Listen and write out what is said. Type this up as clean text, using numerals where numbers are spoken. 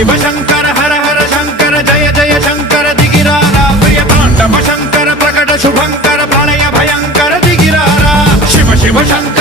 शिव शंकर हर हर शंकर जय जय शंकर दिगिरारा प्रिय तांडव शंकर प्रकट शुभंकर प्रलय भयंकर दिगिरारा शिव शिव शंकर